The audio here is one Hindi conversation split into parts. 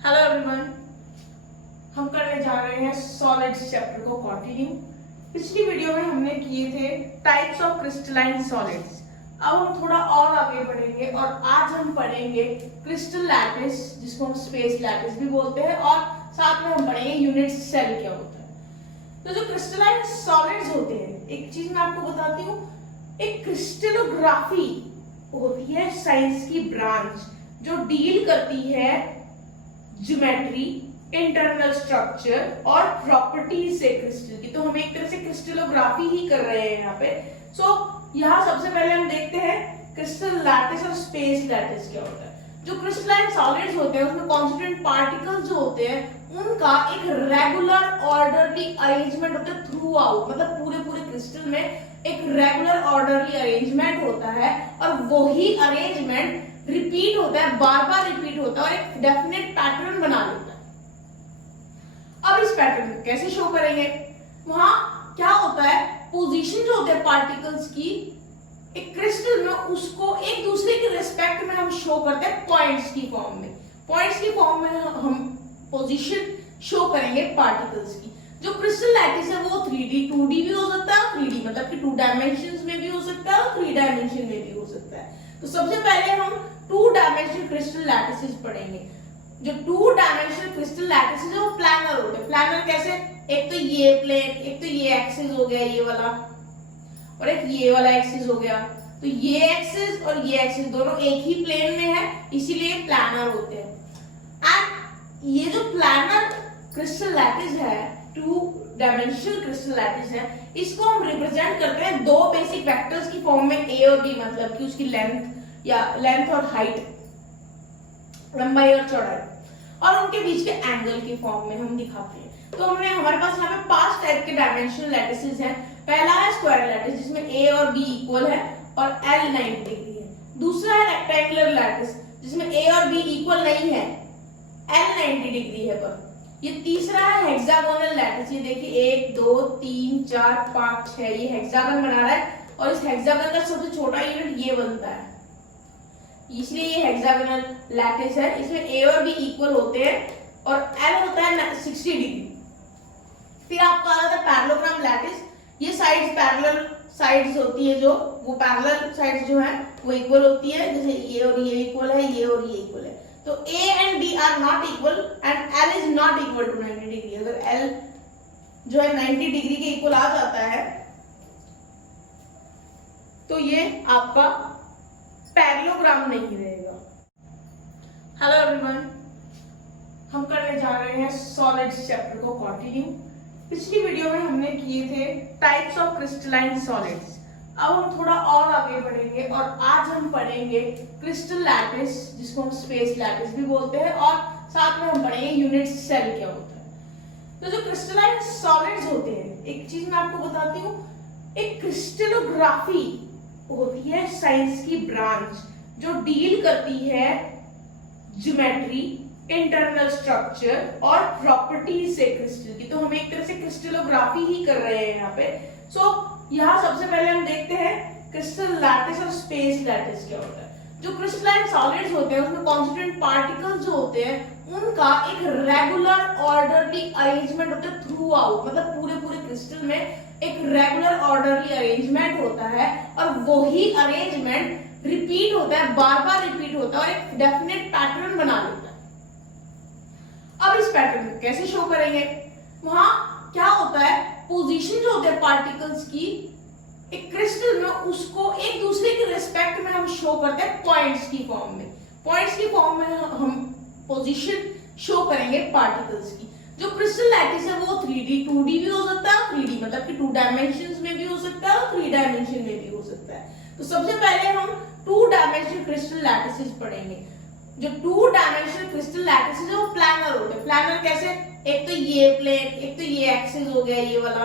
हेलो एवरीवन, हम करने जा रहे हैं सॉलिड्स चैप्टर को कंटिन्यू। पिछली वीडियो में हमने किए थे टाइप्स ऑफ क्रिस्टलाइन सॉलिड्स। अब हम थोड़ा और आगे बढ़ेंगे और आज हम पढ़ेंगे क्रिस्टल लैटिस, जिसको हम स्पेस लैटिस भी बोलते हैं, और साथ में हम पढ़ेंगे यूनिट सेल क्या होता है। तो जो क्रिस्टलाइन सॉलिड्स होते हैं, एक चीज मैं आपको बताती हूँ, एक क्रिस्टलोग्राफी होती है साइंस की ब्रांच जो डील करती है ज्योमेट्री, इंटरनल स्ट्रक्चर और प्रॉपर्टीज से क्रिस्टल की। तो हम एक तरह से क्रिस्टलोग्राफी ही कर रहे हैं यहाँ पे। यहाँ सबसे पहले हम देखते हैं क्रिस्टल लैटिस और स्पेस लैटिस क्या होता है। जो क्रिस्टलाइन सॉलिड्स होते हैं उसमें कॉन्स्टिट्यूएंट पार्टिकल्स जो होते हैं उनका एक रेगुलर ऑर्डरली अरेंजमेंट होता है थ्रू आउट, मतलब पूरे क्रिस्टल में एक रेगुलर ऑर्डरली अरेंजमेंट होता है और वही अरेंजमेंट रिपीट होता है, बार बार रिपीट होता है और एक डेफिनेट पैटर्न बना लेता है। अब इस पैटर्न को कैसे शो करेंगे? वहां क्या होता है, पोजीशन जो होते हैं पार्टिकल्स की एक क्रिस्टल में, उसको एक दूसरे के रिस्पेक्ट में हम शो करते हैं पॉइंट्स की फॉर्म में। पॉइंट्स की फॉर्म में हम पोजीशन शो करेंगे पार्टिकल्स की। जो क्रिस्टल लैटिस है वो 3D 2D भी हो सकता है, 3D मतलब कि 2 डायमेंशंस में भी हो सकता है और 3 डायमेंशन में भी हो सकता है। तो सबसे पहले हम 2 डायमेंशनल क्रिस्टल लैटिसेस पढ़ेंगे। जो 2 डायमेंशनल क्रिस्टल लैटिसेस है वो प्लानर होते हैं। प्लानर कैसे? एक तो ये प्लेन, एक तो ये एक्सिस हो गया ये वाला, और एक ये वाला एक्सिस हो गया। तो ये एक्सिस और ये एक्सिस दोनों एक ही प्लेन में है, इसीलिए प्लानर होते हैं। एंड ये जो प्लानर क्रिस्टल लैटिस है, 2 डायमेंशनल क्रिस्टल लैटिस है, इसको हम रिप्रेजेंट करते हैं 2 बेसिक वेक्टर्स की फॉर्म में, ए और बी, मतलब कि उसकी लेंथ और हाइट, लंबाई और चौड़ाई, और उनके बीच के एंगल की फॉर्म में हम दिखाते हैं। तो हमारे पास यहाँ पे 5 टाइप के डायमेंशनल लैटिसेस हैं। पहला है स्क्वायर लैटिस जिसमें ए और बी इक्वल है और एल 90 डिग्री है। दूसरा है रेक्टेंगुलर लैटिस जिसमें ए और बी इक्वल नहीं है, एल 90 डिग्री है पर। ये तीसरा है हेक्सागोनल लैटिस। ये देखिए 1 2 3 4 5 6, ये हेक्सागन बना रहा है और इस हेक्सागन का सबसे छोटा यूनिट ये बनता है, इसलिए ये हेक्सागोनल लैटिस है। इसमें ए और बी इक्वल होते हैं और एल होता है 60 डिग्री। फिर आपका आता है पैरेललोग्राम लैटिस। ये साइड्स पैरेलल साइड्स होती है, जो वो पैरेलल साइड्स जो है वो इक्वल होती है, जैसे ये और ये इक्वल है, ये और ये इक्वल है। तो A and B are not equal and L is not equal to 90 degree. अगर L जो है 90 डिग्री के इक्वल आ जाता है तो ये आपका पैरेललोग्राम नहीं रहेगा। हेलो एवरीवन, हम करने जा रहे हैं सॉलिड्स चैप्टर को कंटिन्यू। पिछली वीडियो में हमने किए थे टाइप्स ऑफ क्रिस्टलाइन सॉलिड्स। अब हम थोड़ा और आगे बढ़ेंगे और आज हम पढ़ेंगे क्रिस्टल लैटिस, जिसको हम स्पेस लैटिस भी बोलते हैं, और साथ में हम पढ़ेंगे यूनिट सेल क्या होता है। तो जो क्रिस्टलाइन सॉलिड्स होते हैं, एक चीज मैं आपको बताती हूँ, एक क्रिस्टलोग्राफी होती है साइंस की ब्रांच जो डील करती है ज्योमेट्री, इंटरनल स्ट्रक्चर और प्रॉपर्टीज से क्रिस्टल की। तो हम एक तरह से क्रिस्टलोग्राफी ही कर रहे हैं यहाँ पे। यहाँ सबसे पहले हम देखते हैं क्रिस्टल लैटिस और स्पेस लैटिस क्या होता है। जो क्रिस्टलाइन सॉलिड्स होते हैं उसमें कॉन्स्टिट्यूएंट पार्टिकल्स जो होते हैं उनका एक रेगुलर ऑर्डरली अरेंजमेंट होता है थ्रू आउट, मतलब पूरे क्रिस्टल में एक रेगुलर ऑर्डरली अरेंजमेंट होता है और वही अरेंजमेंट रिपीट होता है, बार बार रिपीट होता है और एक डेफिनेट पैटर्न बना लेता है। अब इस पैटर्न को कैसे शो करेंगे? वहां क्या होता है, पोजीशन जो होते हैं पार्टिकल्स की एक क्रिस्टल में, उसको एक दूसरे के रिस्पेक्ट में हम शो करते हैं पॉइंट्स की फॉर्म में। पॉइंट्स की फॉर्म में हम पोजीशन शो करेंगे पार्टिकल्स की। जो क्रिस्टल लैटिस है वो 3D 2D भी हो सकता है, 3D मतलब कि 2 डायमेंशंस में भी हो सकता है और 3 डायमेंशन में भी हो सकता है। तो सबसे पहले हम 2 डायमेंशनल क्रिस्टल लैटिसेस पढ़ेंगे। जो 2 डायमेंशनल क्रिस्टल लैटिसेस है वो प्लानर होते हैं। प्लानर कैसे? एक तो ये प्लेन, एक तो ये एक्सिस हो गया ये वाला,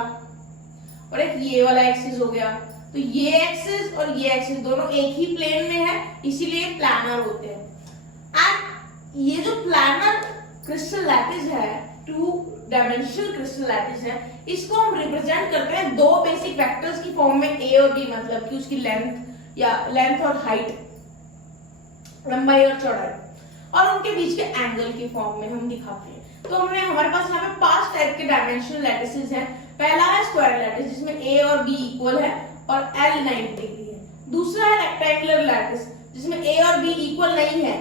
और एक ये वाला एक्सिस हो गया। तो ये एक्सिस और ये एक्सिस दोनों एक ही प्लेन में है, इसीलिए प्लानर होते हैं। एंड ये जो प्लानर क्रिस्टल लैटिस है, 2 डायमेंशनल क्रिस्टल लैटिस है, इसको हम रिप्रेजेंट करते हैं 2 बेसिक वेक्टर्स की फॉर्म में, ए और बी, मतलब कि उसकी लेंथ और हाइट, लंबाई और चौड़ाई, और उनके बीच के एंगल के फॉर्म में हम दिखाते हैं। तो हमने हमारे पास यहाँ पे 5 टाइप के डायमेंशनल लैटिसेस हैं। पहला है स्क्वायर लैटिस जिसमें ए और बी इक्वल है और एल 90 डिग्री है। दूसरा है रेक्टेंगुलर लैटिस जिसमें ए और बी इक्वल नहीं है,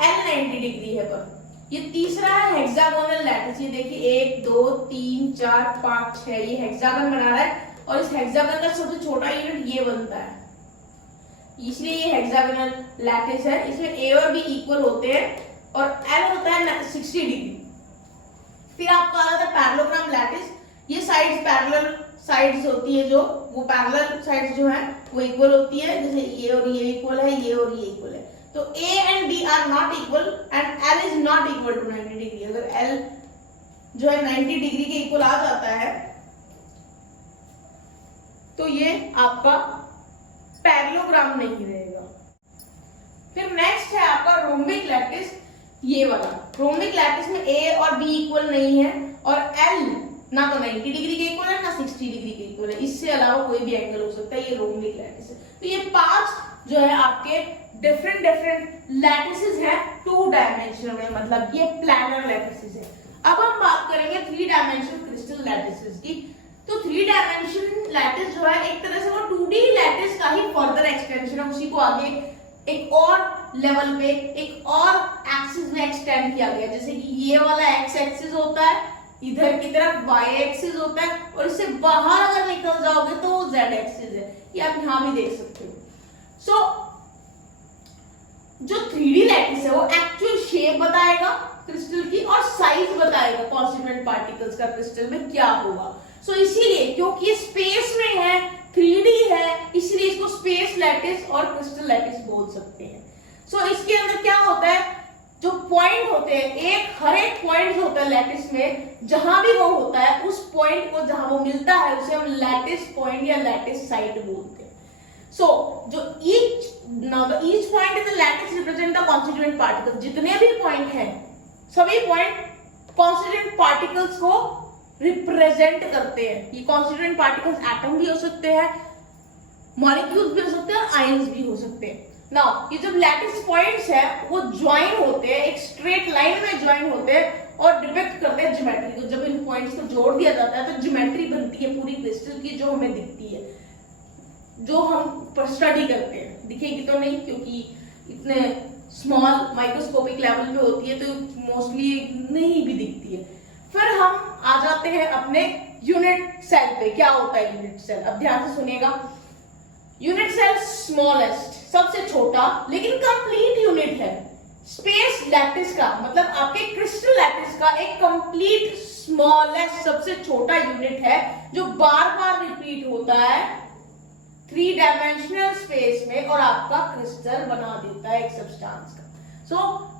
एल 90 डिग्री है पर। ये तीसरा है हेक्सागोनल लैटिस, ये देखिए 1 2 3 4 5 6 ये हेक्सागन बना रहा है और इस हेक्सागन का सबसे छोटा यूनिट ये बनता है, इसलिए ये हेक्सागोनल लैटिस है। इसमें ए और बी इक्वल होते हैं और एल होता है 60 डिग्री। फिर आपका आ जाता है पैरेललोग्राम लैटिस, ये साइड्स पैरेलल साइड्स होती है, जो वो पैरेलल साइड्स जो है वो इक्वल होती है, जैसे ये और ये इक्वल है, ये और ये इक्वल है। तो A and B are not equal and L is not equal to 90 degree. अगर L जो है 90 डिग्री के इक्वल आ जाता है तो ये आपका पैरेललोग्राम नहीं रहेगा। फिर नेक्स्ट है आपका रोम्बिक लैटिस, ये वाला। रोम्बिक लैटिस में A और B इक्वल नहीं है और L ना तो 90 डिग्री के इक्वल है ना 60 डिग्री के इक्वल है, इससे अलावा कोई भी एंगल हो सकता है, ये रोम्बिक लैटिस है। तो ये 5 जो है आपके डिफरेंट लैटिसेस हैं 2 डायमेंशन में, मतलब ये प्लैनर लैटिसेस है। अब हम बात करेंगे 3 डायमेंशनल क्रिस्टल लैटिसेस की। तो 3 डायमेंशन लैटिस जो है एक तरह से वो 2D लैटिस का ही फर्दर एक्सटेंशन है, उसी को आगे एक और लेवल पे एक और एक्सिस में एक्सटेंड किया गया। जैसे कि ये वाला एक्स एक्सिस होता है, इधर की तरफ वाई एक्सिस होता है और इससे बाहर अगर निकल जाओगे तो वो जेड एक्सिस है, ये आप यहां भी देख सकते हो। जो 3D लैटिस है वो एक्चुअल शेप बताएगा क्रिस्टल की और साइज बताएगा कॉन्स्टिट्यूएंट पार्टिकल्स का क्रिस्टल में क्या होगा। इसीलिए क्योंकि ये स्पेस में है, 3D है, इसलिए इसको स्पेस लैटिस और क्रिस्टल लैटिस बोल सकते हैं। इसके अंदर क्या होता है, जो पॉइंट होते हैं, हर एक पॉइंट जो होता है लैटिस में, जहां भी वो होता है उस पॉइंट को जहां वो मिलता है उसे हम लैटिस पॉइंट या लैटिस साइट बोलते हैं। जो each point in the lattice represent the constituent particles, जितने भी पॉइंट हैं सभी पॉइंट constituent particles को रिप्रेजेंट करते हैं। ये constituent particles एटम भी हो सकते हैं, मॉलिक्यूल्स भी हो सकते हैं और आयंस भी हो सकते हैं। नाउ ये जब लैटिस पॉइंट्स है वो ज्वाइन होते हैं, एक स्ट्रेट लाइन में ज्वाइन होते हैं और डिपिक्ट करते हैं ज्योमेट्री को। जब इन पॉइंट्स को जोड़ दिया जाता है तो ज्योमेट्री बनती है पूरी क्रिस्टल की, जो हमें दिखती है, जो हम स्टडी करते हैं। दिखेगी तो नहीं क्योंकि इतने स्मॉल माइक्रोस्कोपिक लेवल पे होती है तो मोस्टली नहीं भी दिखती है। फिर हम आ जाते हैं अपने यूनिट सेल पे। क्या होता है यूनिट सेल, अब ध्यान से सुनिएगा। यूनिट सेल स्मॉलेस्ट, सबसे छोटा लेकिन कंप्लीट यूनिट है। स्पेस लैटिस का मतलब आपके क्रिस्टल लैटिस का एक कंप्लीट स्मॉलेस्ट सबसे छोटा यूनिट है जो बार बार रिपीट होता है 3 डायमेंशनल स्पेस में और आपका क्रिस्टल बना देता है एक सब्सटेंस का।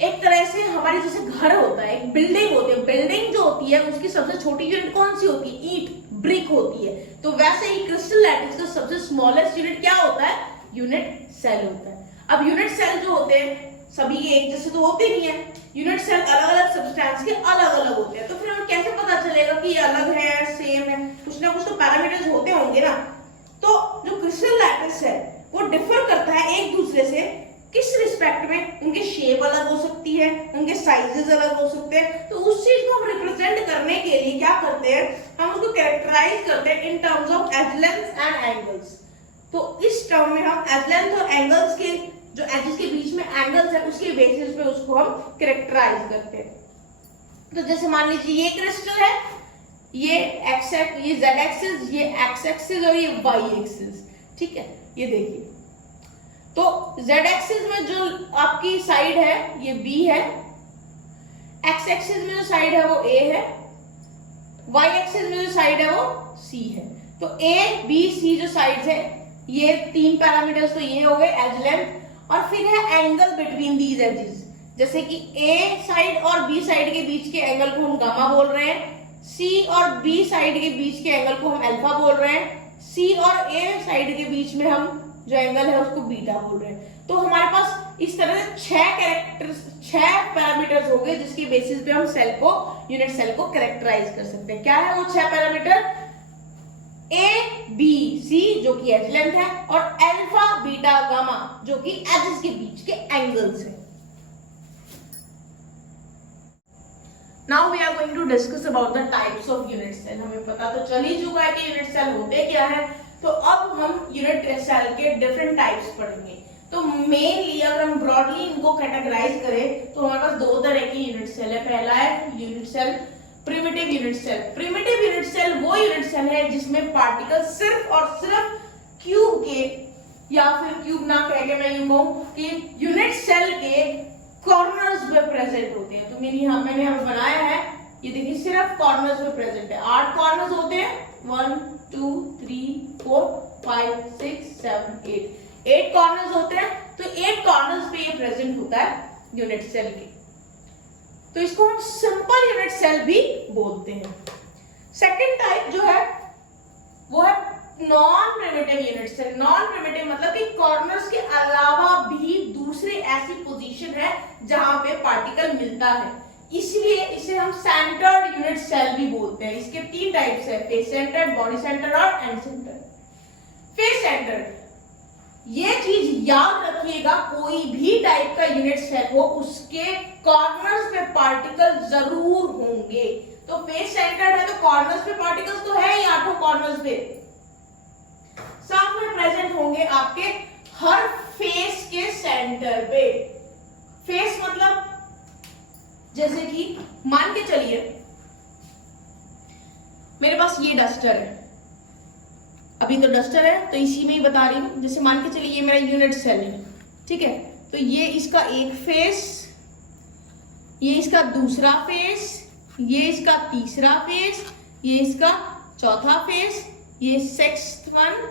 एक तरह से हमारे जैसे घर होता है, एक बिल्डिंग होती है, बिल्डिंग जो होती है उसकी सबसे छोटी यूनिट कौन सी होती है, ईंट, ब्रिक होती है। तो वैसे ही क्रिस्टल लैटिस का सबसे स्मॉलेस्ट यूनिट क्या होता है, यूनिट सेल होता है। अब यूनिट सेल जो होते हैं सभी के एक जैसे तो होते नहीं है, यूनिट सेल अलग अलग सब्सटेंस के अलग अलग होते हैं। तो फिर हमें कैसे पता चलेगा कि ये अलग है, सेम है, कुछ ना कुछ तो पैरामीटर्स होते होंगे ना। तो जो क्रिस्टल लैटिस है वो डिफर करता है एक दूसरे से किस रिस्पेक्ट में, उनके शेप अलग हो सकती है, उनके साइजेस अलग हो सकते हैं। तो उस चीज को हम रिप्रेजेंट करने के लिए क्या करते हैं, हम उसको कैरेक्टराइज करते हैं in terms of edge length and angles. तो इस टर्म में हम एज लेंथ और एंगल्स के जो एजेस के बीच में एंगल्स है उसके बेसिस पे उसको हम कैरेक्टराइज करते हैं। तो जैसे मान लीजिए ये क्रिस्टल है, ये एक्स ये जेड एक्सिस, ये एक्स एक्सिस और ये वाई एक्सिस, ठीक है। ये देखिए तो जेड एक्सिस में जो आपकी साइड है ये बी है, एक्स एक्सिस में जो साइड है वो ए है, वाई एक्सिस में जो साइड है वो सी है। तो ए बी सी जो साइड्स है ये 3 पैरामीटर्स तो ये हो गए एज लेंथ, और फिर है एंगल बिटवीन दीज एजेस। जैसे कि ए साइड और बी साइड के बीच के एंगल को हम गामा बोल रहे हैं, सी और बी साइड के बीच के एंगल को हम अल्फा बोल रहे हैं, सी और ए साइड के बीच में हम जो एंगल है उसको बीटा बोल रहे हैं। तो हमारे पास इस तरह से 6 पैरामीटर्स हो गए जिसके बेसिस पे हम सेल को, यूनिट सेल को कैरेक्टराइज कर सकते हैं। क्या है वो 6 पैरामीटर, ए बी सी जो कि एज लेंथ है और अल्फा बीटा गामा जो कि एजेस के बीच के एंगल्स है। Now we are going to discuss about the types of unit cell. हमें पता तो चल ही चुका है कि यूनिट सेल होते क्या है, तो अब हम यूनिट सेल के डिफरेंट टाइप्स पढ़ेंगे। तो मेनली अगर हम ब्रॉडली इनको कैटेगराइज करें तो हमारे पास दो तरह की यूनिट सेल है। पहला है unit cell primitive unit cell. Primitive unit cell वो यूनिट सेल है जिसमें पार्टिकल सिर्फ और सिर्फ क्यूब के, या फिर क्यूब ना कह के मैं यूं कहूं कि यूनिट सेल के कॉर्नर्स पे प्रेजेंट होते हैं। तो मैंने यहाँ बनाया है, ये देखिए सिर्फ कॉर्नर्स पे प्रेजेंट है। 8 कॉर्नर्स होते हैं, 1 2 3 4 5 6 7 8 कॉर्नर्स होते हैं। तो 8 कॉर्नर्स पे ये प्रेजेंट होता है यूनिट सेल के, तो इसको हम सिंपल यूनिट सेल भी बोलते हैं। सेकंड टाइप जो है वो है non primitive unit cell. Non primitive मतलब कि कॉर्नर्स के अलावा भी दूसरे ऐसी पोजीशन है जहां पे पार्टिकल मिलता है, इसलिए इसे हम सेंटर्ड यूनिट सेल भी बोलते हैं। इसके 3 टाइप्स है, फेस सेंटर्ड, बॉडी सेंटर्ड और एंड सेंटर्ड। फेस सेंटर्ड, ये चीज याद रखिएगा, कोई भी टाइप का यूनिट सेल हो उसके कॉर्नर्स पे पार्टिकल जरूर होंगे। तो फेस सेंटर्ड है तो कॉर्नर्स पे पार्टिकल्स तो है ही, 8 कॉर्नर्स पे साथ में प्रेजेंट होंगे आपके हर फेस के सेंटर पे। फेस मतलब जैसे कि मान के चलिए मेरे पास ये डस्टर है, अभी तो डस्टर है तो इसी में ही बता रही हूं। जैसे मान के चलिए ये मेरा यूनिट सेल है, ठीक है, तो ये इसका एक फेस, ये इसका दूसरा फेस, ये इसका तीसरा फेस, ये इसका चौथा फेस, ये 6th one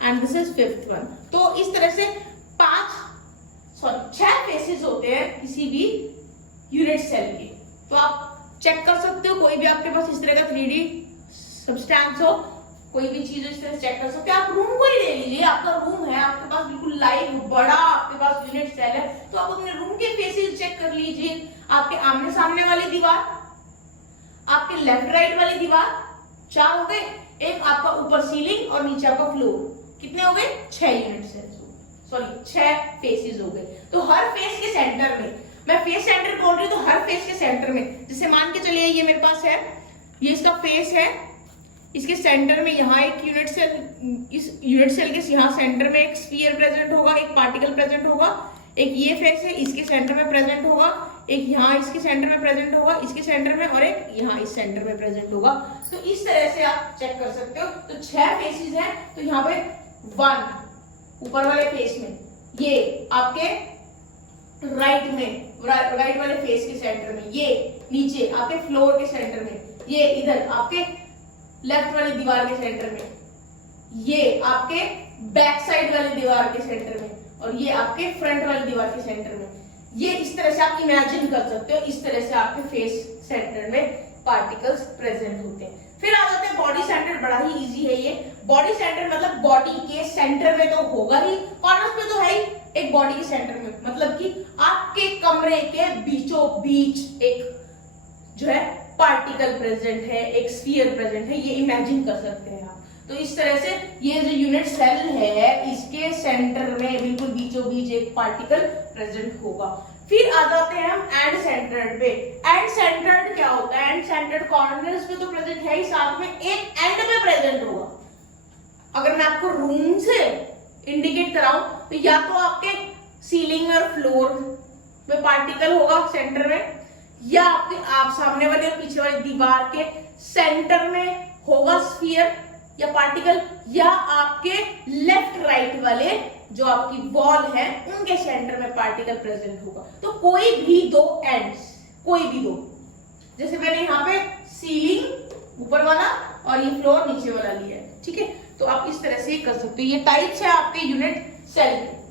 and this is 5th one. तो इस तरह से 6 फेसेस होते हैं किसी भी यूनिट सेल के। तो आप चेक कर सकते हो, कोई भी आपके पास इस तरह का 3D सब्सटेंस हो, कोई भी चीज इस तरह चेक कर सकते हैं। आप रूम को ही ले लीजिए, आपका रूम है, आपके पास बिल्कुल लाइव बड़ा आपके पास यूनिट सेल है, तो आप अपने रूम के फेसेस चेक कर लीजिए। आपके आमने सामने वाली दीवार, आपके लेफ्ट राइट वाली दीवार, 4 हो गए। एक आपका ऊपर सीलिंग और नीचे आपका फ्लोर, कितने हो गए? 6 यूनिट सेल्स, सॉरी 6 फेसेस हो गए। तो हर फेस के सेंटर में, मैं फेस सेंटर बोल रही हूँ, तो हर फेस के सेंटर में, जैसे मान के चलिए ये मेरे पास है, ये इसका फेस है, इसके सेंटर में यहाँ एक यूनिट सेल, इस यूनिट सेल के यहाँ सेंटर में एक स्फीयर प्रेजेंट होगा, एक पार्टिकल प्रेजेंट होगा। एक ये फेस है, इसके सेंटर में प्रेजेंट होगा, एक यहाँ इसके सेंटर में प्रेजेंट होगा, इसके सेंटर में, और एक यहाँ इस सेंटर में प्रेजेंट होगा। तो इस तरह से आप चेक कर सकते हो। तो 6 फेसेस हैं, तो यहाँ पे 1 ऊपर वाले फेस में, ये आपके राइट में, राइट वाले फेस के सेंटर में, ये नीचे आपके फ्लोर के सेंटर में, ये इधर आपके लेफ्ट वाली दीवार के सेंटर में, ये आपके बैक साइड वाली दीवार के सेंटर में, और ये आपके फ्रंट वाली दीवार के सेंटर में। ये इस तरह से आप इमेजिन कर सकते हो, इस तरह से आपके फेस सेंटर में पार्टिकल्स प्रेजेंट होते हैं। फिर आ जाते हैं बॉडी सेंटर, बड़ा ही इजी है ये। बॉडी सेंटर मतलब बॉडी के सेंटर में तो होगा ही, कॉर्नर्स पे तो है ही, एक बॉडी के सेंटर में मतलब कि आपके कमरे के बीचों बीच एक जो है पार्टिकल प्रेजेंट है, एक स्फीयर प्रेजेंट है, ये इमेजिन कर सकते हैं आप। तो इस तरह से ये जो यूनिट सेल है, इसके सेंटर में बिल्कुल बीचों बीच एक पार्टिकल प्रेजेंट होगा। फिर आ जाते हैं हम एंड सेंटर्ड पे। एंड सेंटर्ड क्या होता है? एंड सेंटर्ड कॉर्नर्स पे तो प्रेजेंट है ही, साथ में एक एंड पे प्रेजेंट होगा। अगर मैं आपको रूम से इंडिकेट कराऊं तो या तो आपके सीलिंग और फ्लोर में पार्टिकल होगा सेंटर में, या आपके आप सामने वाले और पीछे वाली दीवार के सेंटर में होगा स्फीयर या पार्टिकल, या आपके लेफ्ट राइट वाले जो आपकी वॉल है उनके सेंटर में पार्टिकल प्रेजेंट होगा। तो कोई भी 2 एंड्स, कोई भी 2, जैसे मैंने यहाँ पे सीलिंग ऊपर वाला और ये फ्लोर नीचे वाला लिया है, ठीक है। तो आप इस तरह से कर सकते हो। ये टाइप्स है आपके यूनिट सेल के।